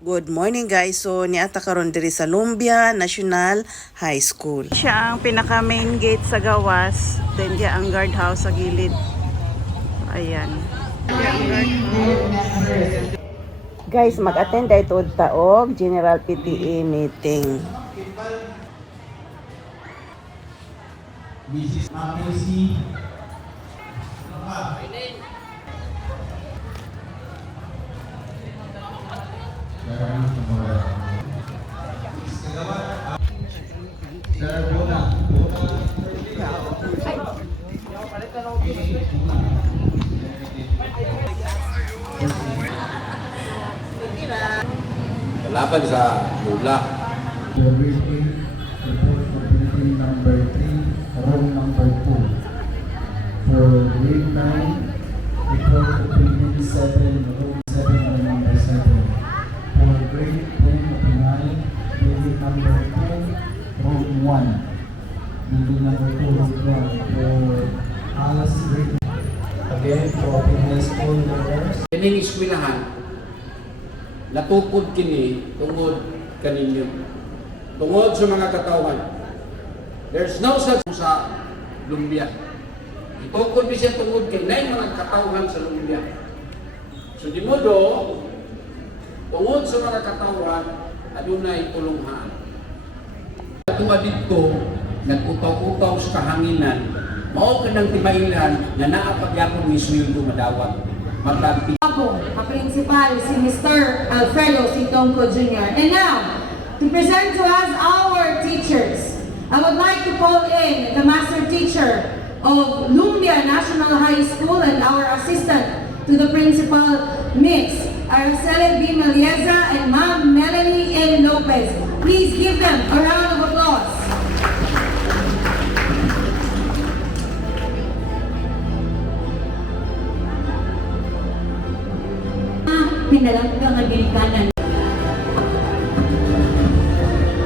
Good morning guys. So niata karon diri sa Lumbia National High School. Siya ang pinaka main gate sa gawas, then diya ang guardhouse sa gilid. Ayan. Guys, mag-attend ay tuod taog General PTA meeting. Mrs. Macy Laban sa Bula. The rating report for building number 3, room number 2. For grade 9, report for building 7, room 7, room number 7. For grade 10 of 9, building number 2, room 1. Building number 2, room 1. For Alice grade. Again, for open high school learners. Kining eskwelahan, natukod kini tungod kaninyo. Tungod sa mga katawan. There's no such sa Lumbia. Itukod ni siya tungod kay nay mga katawan sa Lumbia. So di modo, tungod sa mga katawan, adunay tulunghan. Tuwa dito, nag-utaw-utaw sa kahanginan, mao kanang timaylan nga naapagyapon ni sweldo madawat. Maglampi. Ako, ka-principal, si Mr. Alfredo Sitongco Jr. And now, to present to us our teachers, I would like to call in the master teacher of Lumbia National High School and our assistant to the principal, Miss Araceli B. Melieza and Ma'am Melanie M. Lopez. Please give them a round of applause. Pinalanggang Amerikanan.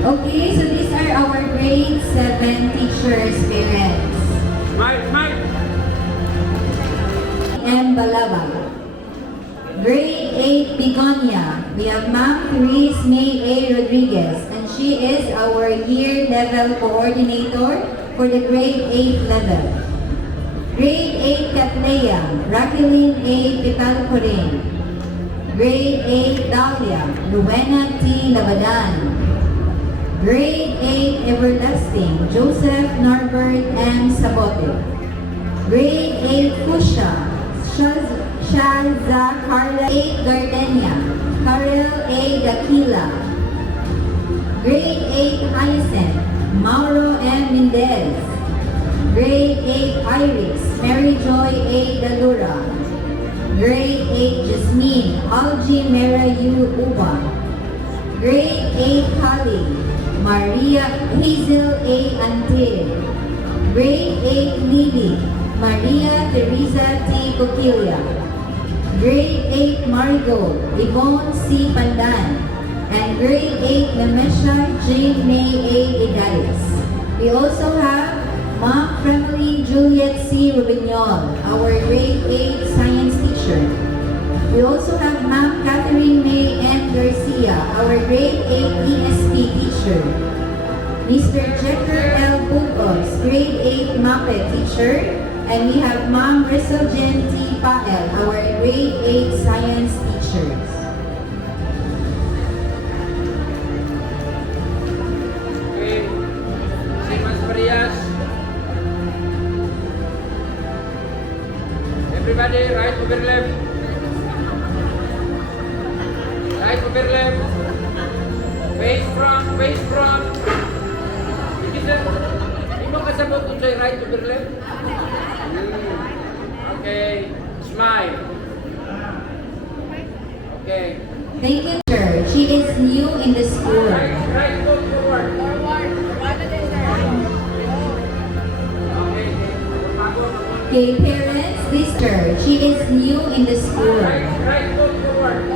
Okay, so these are our grade 7 teachers' parents. Smile! M. Balaba. Grade 8 Begonia. We have Ma'am Therese May A. Rodriguez, and she is our year level coordinator for the grade 8 level. Grade 8 Catlea. Raqueline A. Pitalcorin. Grade 8 Dahlia, Luena T. Labadan. Grade 8 Everlasting, Joseph Norbert M. Sabote. Grade 8 Fuchsia, Shaza Carla 8 Gardenia, Karel A. Dakila. Grade 8 Hyacinth, Mauro M. Mendez. Grade 8 Iris, Mary Joy A. Dalura. Grade 8 Jasmine, Algie Mera U. Uba. Grade 8 Kali, Maria Hazel A. Ante. Grade 8 Lily, Maria Teresa T. Coquilla. Grade 8 Marigold, Yvonne C. Pandan. And Grade 8 Nemesha Jane May A. Idales. We also have Ma'am Fremeline Juliet C. Rubignol, our Grade 8 Science teacher. We also have Ma'am Catherine May M. Garcia, our Grade 8 ESP teacher. Mr. Jecker L. Bucos, Grade 8 MAPE teacher. And we have Ma'am Rizaljen T. Pael, our Grade 8 Science teachers. Okay. Simas Marias. Everybody, right over left. Right over left. Face front, face front. Sige sir, hindi mo kasabot kung sa'yo right over left. Okay, smile. Okay. Thank you, sir. She is new in the school. Right foot forward. Okay, Okay, parents, this sir, she is new in the school. right foot forward.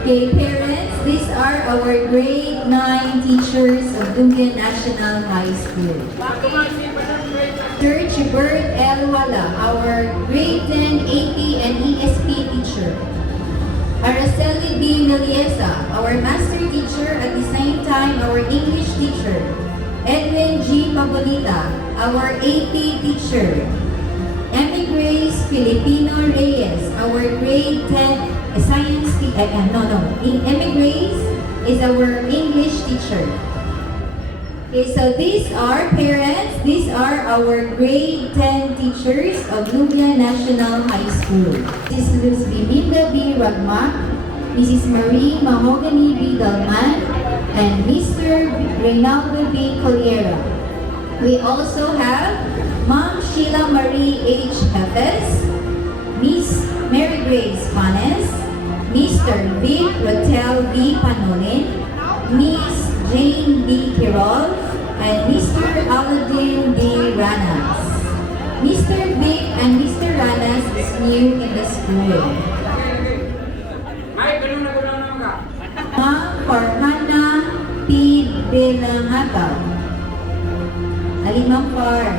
Okay, parents, these are our grade 9 teachers of Lumbia National High School. Sir Chibert L. Wala, our grade 10 AP and Villesa, our master teacher, at the same time our English teacher. Edwin G. Pabolita, our AP teacher. Emmy Grace Filipino Reyes, our grade 10 science teacher. Emmy Grace is our English teacher. Okay, so these are parents, these are our grade 10 teachers of Nubia National High School. Mrs. Luz Biminda B. Ragma, Mrs. Marie Mahogany B. Dalman, and Mr. Reynaldo B. Coliera. We also have Ma'am Sheila Marie H. Hefes, Miss Mary Grace Panes, Mr. Vic Rotel B. Panolin, Miss Jane B. Quirol, and Mr. Aladdin B. Ranas. Mr. Vic and Mr. Ranas is new in the school. Ma'am Farhana P. Bilangata, Alimampar.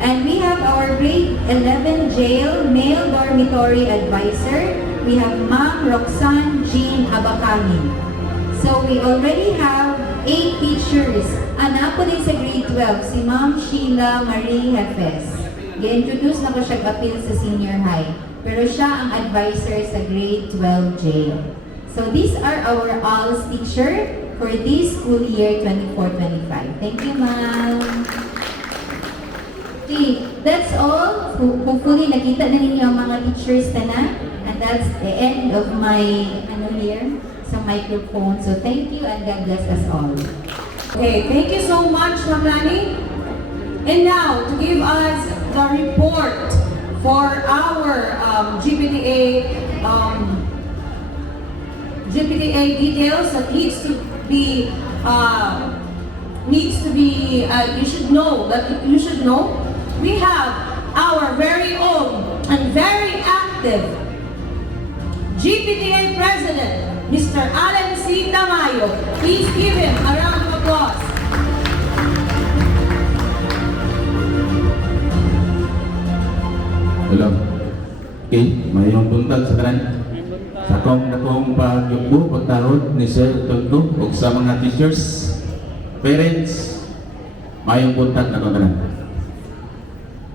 And we have our grade 11 jail male dormitory advisor. We have Ma'am Roxanne Jean Abakani. So we already have 8 teachers. Anak ko din sa grade 12, si Ma'am Sheila Marie Hefes. I-introduce na ko siya appeal sa senior high. Pero siya ang advisor sa grade 12J. So these are our ALS teacher for this school year 24-25. Thank you, ma'am. Okay, that's all. Hopefully, nakita na ninyo ang mga teachers na. And that's the end of my, here, sa microphone. So thank you and God bless us all. Okay, thank you so much, Ma'am Lani. And now, to give us the report for our GPTA details that needs to be, you should know, we have our very own and very active GPTA President, Mr. Alan C. Tamayo. Please give him a round of applause. Hello. Okay, mayong buntag sa kanan. Sa akong pagyugbo, pagtahod ni Sir Tugno o sa mga teachers, parents, mayong buntag na kanan.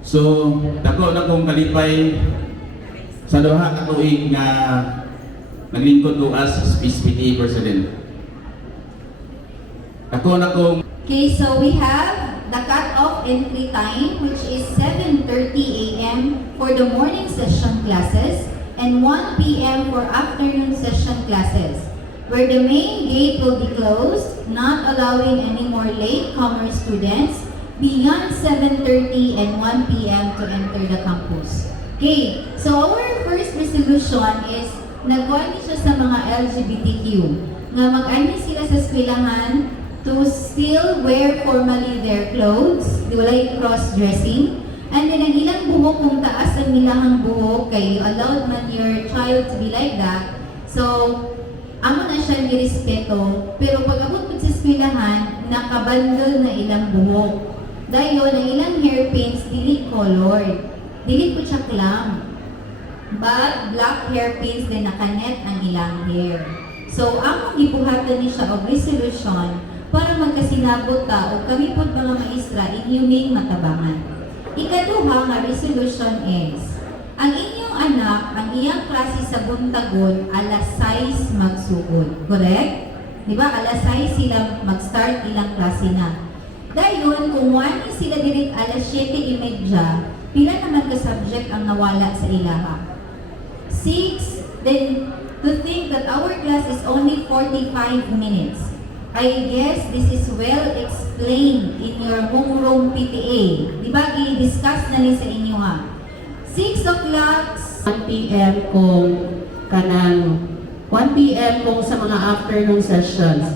So, dako na kong kalipay sa duha ka tuig nga naglingkod ko as PTA President. Dako na kong Okay, so we have the cut-off entry time, which is 7:30 a.m. for the morning session classes and 1 p.m. for afternoon session classes, where the main gate will be closed, not allowing any more late-comer students beyond 7:30 and 1 p.m. to enter the campus. Okay, so our first resolution is nagkuhan siya sa mga LGBTQ nga mag-ani sila sa eskwelahan to still wear formally their clothes, di walay cross-dressing, and then ang ilang buhok kung taas ang ilahang buhok kay you allowed man your child to be like that. So, amo na siya nirespeto, pero pag abot po sa eskwelahan, nakabandol na ilang buhok. Dahil ang ilang hairpins, dili colored, dili po siya clam. But black hairpins din nakanet ang ilang hair. So, among gibuhatan ni siya og resolution para magkasinabot ta o kami po mga maestra inyuming matabangan. Ikaduha nga resolution is, ang inyong anak, ang iyang klase sa buntagon, alas 6 magsugod. Correct? Diba? Alas 6 sila mag-start ilang klase na. Dahil kung wani sila direct alas 7:30, pila naman ka subject ang nawala sa ilaha? 6, then to think that our class is only 45 minutes. I guess this is well explained in your homeroom PTA. Di ba, i-discuss na rin sa inyo ha? 6 o'clock, 1 p.m. kung kanang 1 p.m. kung sa mga afternoon sessions.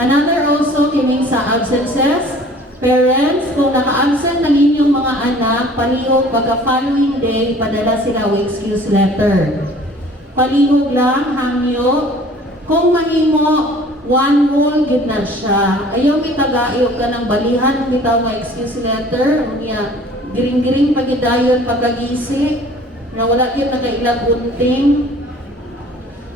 Another also kiming sa absences. Parents, kung naka-absent na inyong mga anak, palihog pagka following day, padala sila o excuse letter. Palihog lang, hangyo. Kung mahimo, one whole gid na siya. Ayaw mitagayo ka ng balihan, bitaw nga excuse letter, unya giring-giring pagidayon pagkagisik, na wala yun nakailang bunting.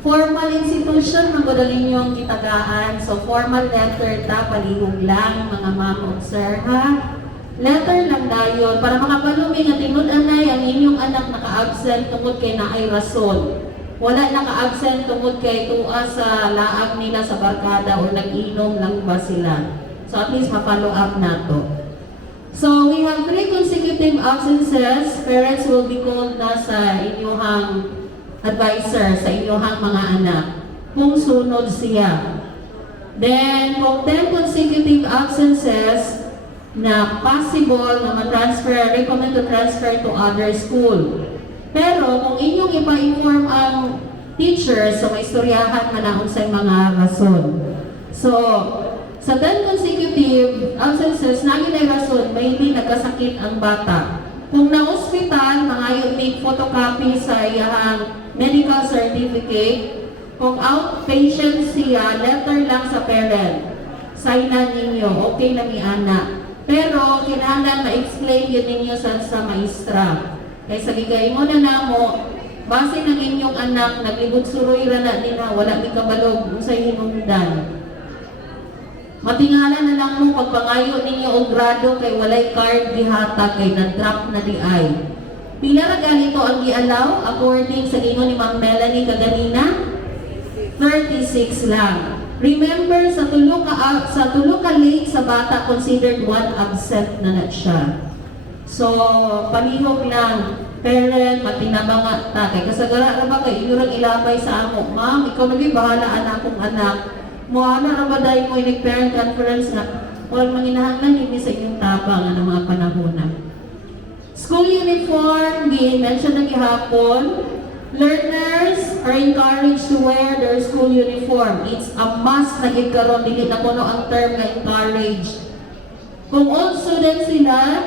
Formal institution, magod ang inyong kitagaan. So, formal letter ta, palihog lang, mga ma'am o sir, ha? Letter lang dayon, para makapalumi nga tinud-anay ang inyong anak naka-absent tungod kay naay rason. Wala naka-absent tungod kay tuwa sa laag nila sa barkada o nag-inom lang ba sila. So, at least ma-follow up na to. So, we have 3 consecutive absences. Parents will be called na sa inyong advisor, sa inyong mga anak, kung sunod siya. Then, kung 10 consecutive absences na possible na ma-transfer, recommend to transfer to other school. Pero, kung inyong ipa-inform ang teachers, so may istoryahan manahon sa mga rason. So, sa 10 consecutive absences, naging ay rason, may hindi nagkasakit ang bata. Kung na-hospital, mangayon make photocopy sa iyang medical certificate. Kung outpatient siya, letter lang sa parent. Signan ninyo, okay na mi anak. Pero, kinahanglan ma-explain yun ninyo sa maestra. Kaysa gigay mo na namo, base ng inyong anak, naglibot suroy rana nila, wala mi kabalog, kung sa hinungdan. Matingala na lang mo pagpangayo ninyo o grado kay walay card gihata kay na-drop na di ay. Pila ra ganito ang gialaw according sa ingon ni Ma'am Melanie kaganina? 36 lang. Remember sa tulo ka late sa bata considered 1 absent na siya. So palihog lang parent matinabanga ta kay kasagara ra ba kay inyo ilabay sa amo, ma'am ikaw na bahala anak kong anak. Moana ra ba dahil mo parent conference nga wala manginahanglan hindi sa inyong tabang ng mga panahon na. School uniform, mention na gihapon. Learners are encouraged to wear their school uniform. It's a must na gikaron, dili na kuno ang term na encourage. Kung all students sila,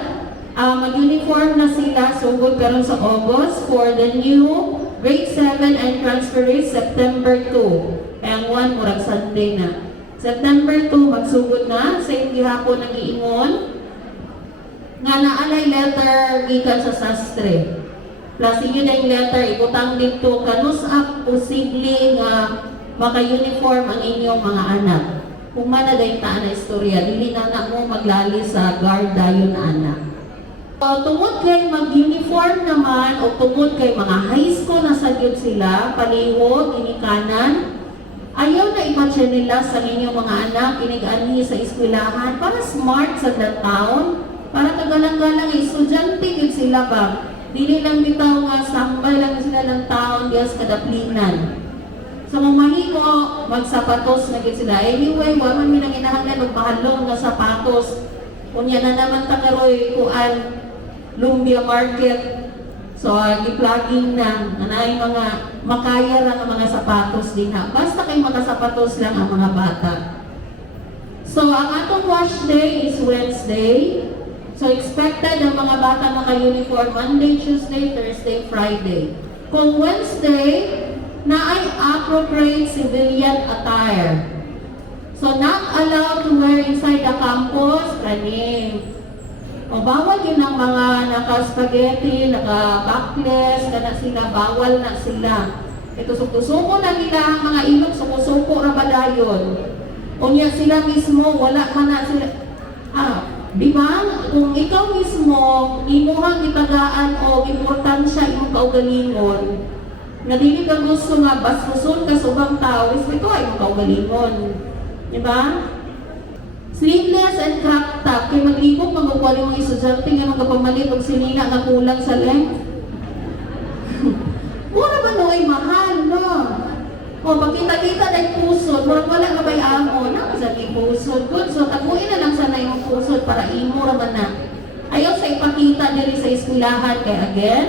mag-uniform na sila sugod karon sa August for the new grade 7 and transferees September 2. Ang 1 murag Sunday na. September 2 magsugod na sa gihapon ang iingon nga naalay letter gikan sa sastre. Plus inyo na yung letter, ibutang dito kanus up posible nga maka-uniform ang inyong mga anak. Kung managay taan na istorya, dili na mo maglali sa guard dayon na anak. So, tungod kay mag-uniform naman o tungod kay mga high school na sagyod sila, palihog, inikanan, ayaw na imatya nila sa inyong mga anak, inigaan sa eskwelahan para smart sa that town, para kagalang-galang estudyante yun sila ba? Dili lang bitaw nga sambay lang sila ng taon dias kadaplinan. So mamahi mo, magsapatos na gid sila. Anyway, wala man minang inahanglan og pahalong nga sapatos. Kunya na naman ta karoy kuan Lumbia Market. So gi-plugging na anay mga makaya ra nga mga sapatos din ha. Basta kay makasapatos lang ang mga bata. So ang atong wash day is Wednesday. So expected ang mga bata maka-uniform Monday, Tuesday, Thursday, Friday. Kung Wednesday, na ay appropriate civilian attire. So not allowed to wear inside the campus, kani. O bawal yun ang mga naka-spaghetti, naka-backless, kana sila, bawal na sila. Ito suko-suko na nila ang mga ilog, suko-suko ra ba dayon. Unya sila mismo, wala man na sila. Di ba? Kung ikaw mismo, imuhang itagaan o importansya imong kaugalingon, na dili ka gusto nga baskuson ka sa ubang tao, is ito ay imong kaugalingon. Di ba? Sleeveless and crop top, kay maglibog magkukuha yung mga estudyante nga magkapamalit og sinina nga kulang sa length. Mura ba no ay mahal, no? O pagkita-kita na yung pusod, wala ka ba'y amo, sa yung pusod. Good, so taguin na lang sana yung pusod para imo raman na. Ayaw sa ipakita diri sa eskwelahan, kaya again,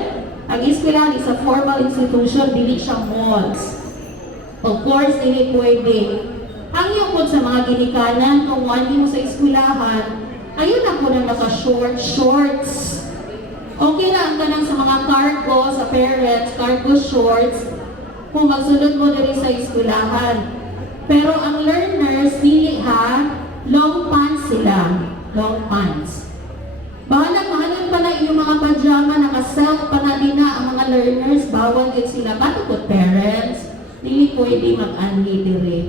ang eskwelahan is a formal institution, dili siya malls. Of course, dili pwede. Ang yung sa mga ginikanan, kung wali mo sa eskwelahan, ayun ako na naka-shorts. Okay lang ka lang sa mga cargo, sa parents, cargo shorts, kung magsunod mo diri sa eskwelahan. Pero ang learners, dili ha, long pants sila. Long pants. Bahalang pa na inyong mga pajama, naka-self pa na din na ang mga learners, bawal yun sila. Ba't parents? dili pwede mag-anhi dire.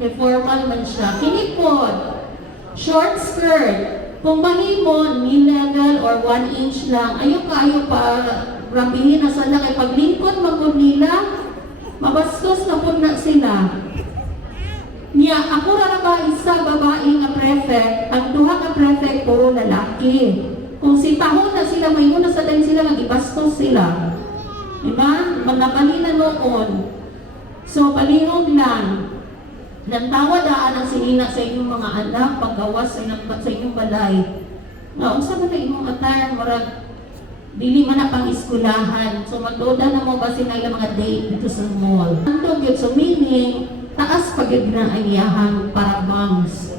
Kay formal man siya. Kini pod, short skirt. Kung mahimo, knee-level or 1 inch lang, ayaw pa rabihin na sana kay paglingkod magod nila, mabastos na po na sila. Niya, ako ra ba isa babae nga prefect, ang duha nga prefect puro lalaki. Kung sitahon na sila, may na sa din sila, nag-ibastos sila. Diba? Mga kanina noon. So, palihog lang. Nantawa daan ang sinina sa inyong mga anak, paggawas sa inyong balay. Nga, unsa ba na inyong attire, marag, dili man na pang iskulahan. So, magdoda na mo ba sila yung mga date dito sa mall. Antog yun, so meaning, taas pag yun na ang iyahang parabangs.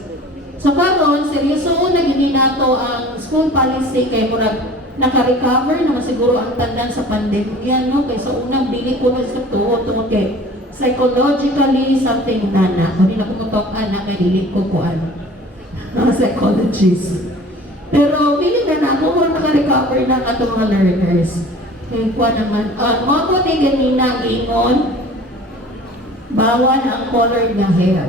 So, karon seryoso na gini nato ang school policy kay murag naka-recover na masiguro ang tandaan sa pandemya, no? Kaya sa unang bili ko na sa tuot, okay. Psychologically, something na. Kung nila kumutok na kay dili ko kuan. Mga psychologists. Pero feeling na ako kung naka-recover na atong mga learners. Kaya kuan naman, mga ko ni ganina ingon, bawal ang color nga hair.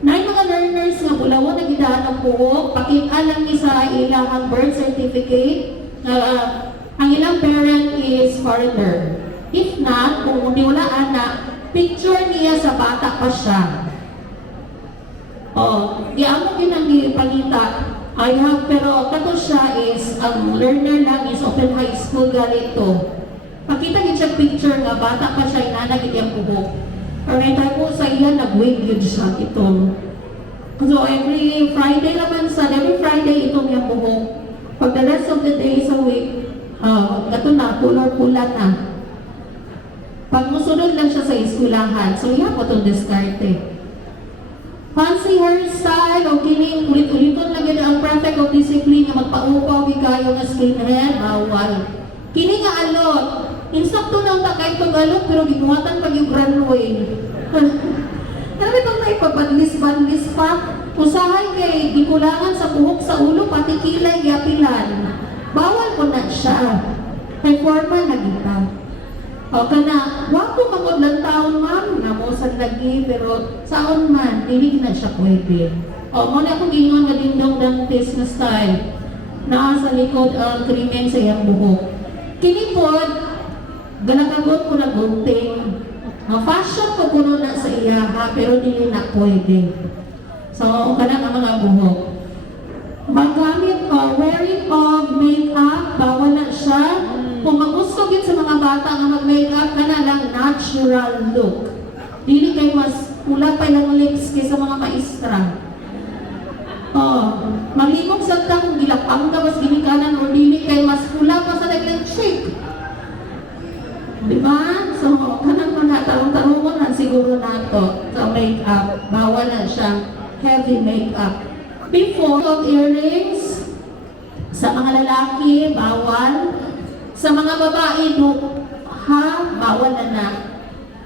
Na mga learners nga bulawon na gidaan ang buhok, pakita lang ni sa ilang birth certificate ang ilang parent is foreigner. If not, kung hindi wala anak, picture niya sa bata pa siya. Di ako yun ang ipalita. Pero kato siya is, ang learner lang is open high school galito. Pakita niya siya picture nga, bata pa siya, inanagit yung buhok. Pero tayo po sa iya, nag-wig yun siya itong. So every Friday itong yung buhok. Pag the rest of the day sa week, gato na, pula na. Pag musunod lang siya sa eskwelahan, so yan po itong diskarte. Fancy hairstyle, o kining ulit-uliton lang yun ang prefect of discipline na magpaupaw kayo nga skinhead, bawal. Kini nga alot, insakto nang takay itong alot, pero ginuwatan pag yung runway. Alam itong naipabadlis-badlis pa, usahay kay gikulangan sa buhok sa ulo, pati kilay yapilan. Bawal po na siya. Kay formal na kita. O kana, wapo magod lang taon ma'am, namusan lagi, pero saon man, hindi na siya pwede. O, muna akong gingon na dindong dantes na style, na sa likod ang krimen sa iyang buhok. Kinipod, galagagot ko na gunting. Fashion ko puno na sa iya, pero hindi na pwede. So, kana ang mga buhok. Magamit o wearing of makeup, bawal na siya. Kung magusto yun sa mga bata nga mag-makeup, ka na lang natural look. Dili kay mas pula pa yung lips kaysa mga maestra. Malimog sa kang gilapang ka, mas ginikanan o dili kay mas pula pa sa naglang cheek. Diba? So, kanang mga tarong-tarungon na siguro nato sa makeup. Bawal na siya heavy makeup. Before of earrings, sa mga lalaki, bawal. Sa mga babae, bawal na.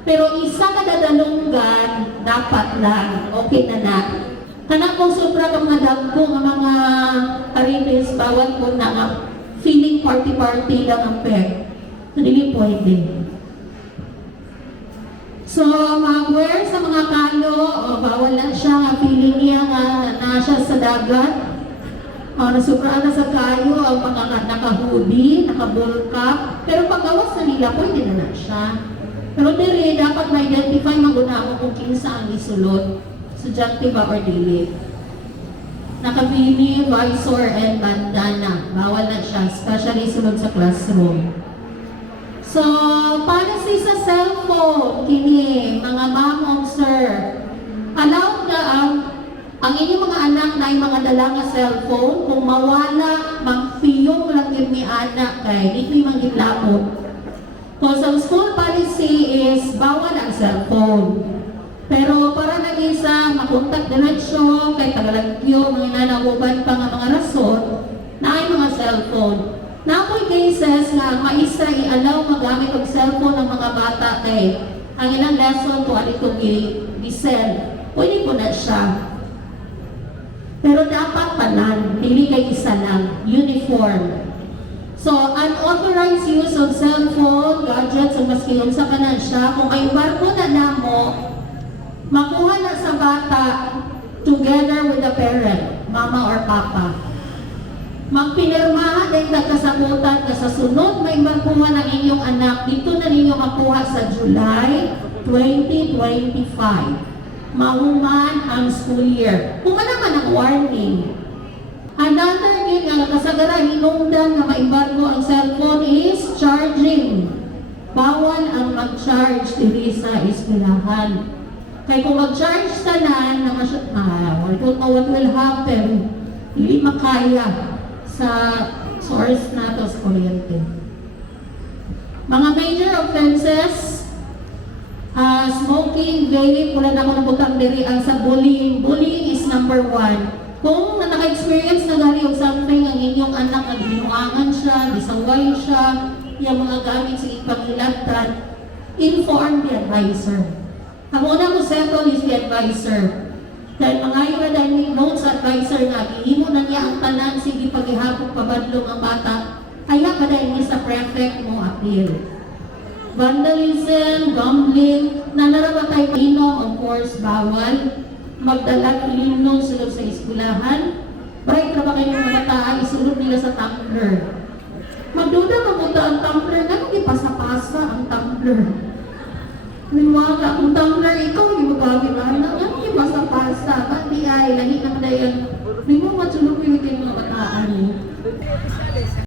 Pero isa na dadalunggan, dapat lang, okay na. Kanang kung sobra kang madagpo ng mga karinis, bawal po na feeling party-party lang ang peg. Hindi pwede. So, mag-wear sa mga kalo, bawal lang siya, feeling niya nga nasa sa dagat. Nasubra na sa kayo, ang mga naka-hoodie, naka-bull cap. Pero pag-awas na nila, pwede na siya. Pero dili, dapat ma-identify maguna mo kung kinsa ang isulod. Estudyante ba or dili. Nakabini, visor, and bandana. Bawal na siya, especially sulod sa classroom. So, policy sa cellphone, kini, mga ma'am, sir. Allowed na ang inyong mga anak na ay mga dala nga cellphone, kung mawala, magpiyong lang yun ni anak kay, dito yung manggilapot. Because ang school policy is bawal ang cellphone. Pero para naging sa makontak diretsyo, kay tagalagyo, mga nananguban pa nga mga rason, na ay mga cellphone. Napoy cases nga maestra i-allow magamit ang cellphone ng mga bata kay ang ilang lesson to alitong i-send. Pwede po na siya. Pero dapat tanan, hindi kay isa lang, uniform. So, unauthorized use of cellphone, gadgets, o maski yun sa kanan siya, kung may barko na namo, makuha na sa bata together with the parent, mama or papa. Magpinirmahan din nagkasagutan na sa sunod may magkuha ng inyong anak, dito na ninyo makuha sa July 2025. Mahuman ang school year. Kung naman ang warning. Another thing ang kasagaran hinungdan na maimbargo ang cellphone is charging. Bawal ang mag-charge diri sa eskwelahan. Kaya kung mag-charge tanan, I don't know what will happen. Hindi makaya sa source nato sa kuryente. Mga major offenses, smoking, vaping, wala na ako nabutang diri ang sa bullying. Bullying is number 1. Kung naka-experience na gali of something ang inyong anak, nagbinuangan siya, disaway siya, yung mga gamit sa ipagilagtan, inform the advisor. Ang una mo settle is the advisor. Dahil mga academic notes sa advisor nga, ihimo na niya ang tanan, sige paghihapok pabadlong ang bata, kaya pa dahil niya sa prefect mo appeal. Vandalism, gambling, nanarawa tayo inom, of course, bawal. Magdalag inom sulod sa eskwelahan. Bright na ba kayo mga bata, isulod nila sa tumbler. Magduda mabuta ang tumbler, ganun ipasa-pasa ang tumbler. Niwaga kung tumbler, ikaw yung magagawin na, ganun ipasa-pasa. Pati ay, lahi na dayan. Hindi mo matulog yung mga bataan.